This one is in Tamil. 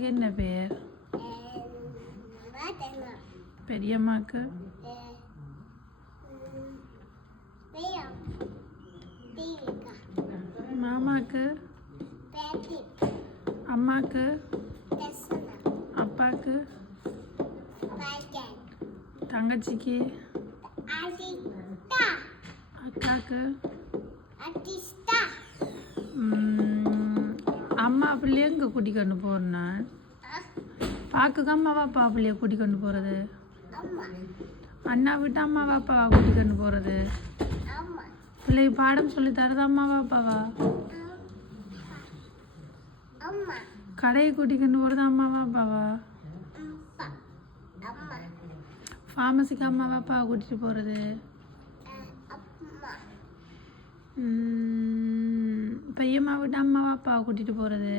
பெரியம்மாக்கு என்ன பேர்? பெரியம்மாக்கு மாமாக்கு அம்மாக்கு அப்பாக்கு தங்கச்சிக்கு அக்காக்கு அம்மா பிள்ளைய இங்கே கூட்டிக்கொண்டு போறேன்னா பாக்குக்கு அம்மாவா அப்பா பிள்ளைய கூட்டிக்கொண்டு போகிறது? அண்ணா விட்டு அம்மாவா அப்பாவா கூட்டிக்கொண்டு போகிறது? பிள்ளைக்கு பாடம் சொல்லி தரது அம்மாவா அப்பாவா? கடையை கூட்டிக்கொண்டு போகிறது அம்மாவா அப்பாவா? ஃபார்மசிக்கு அம்மாவா அப்பாவை கூட்டிகிட்டு போகிறது? பையம்மா விட்டு அம்மாவா அப்பாவை கூட்டிகிட்டு போகிறது?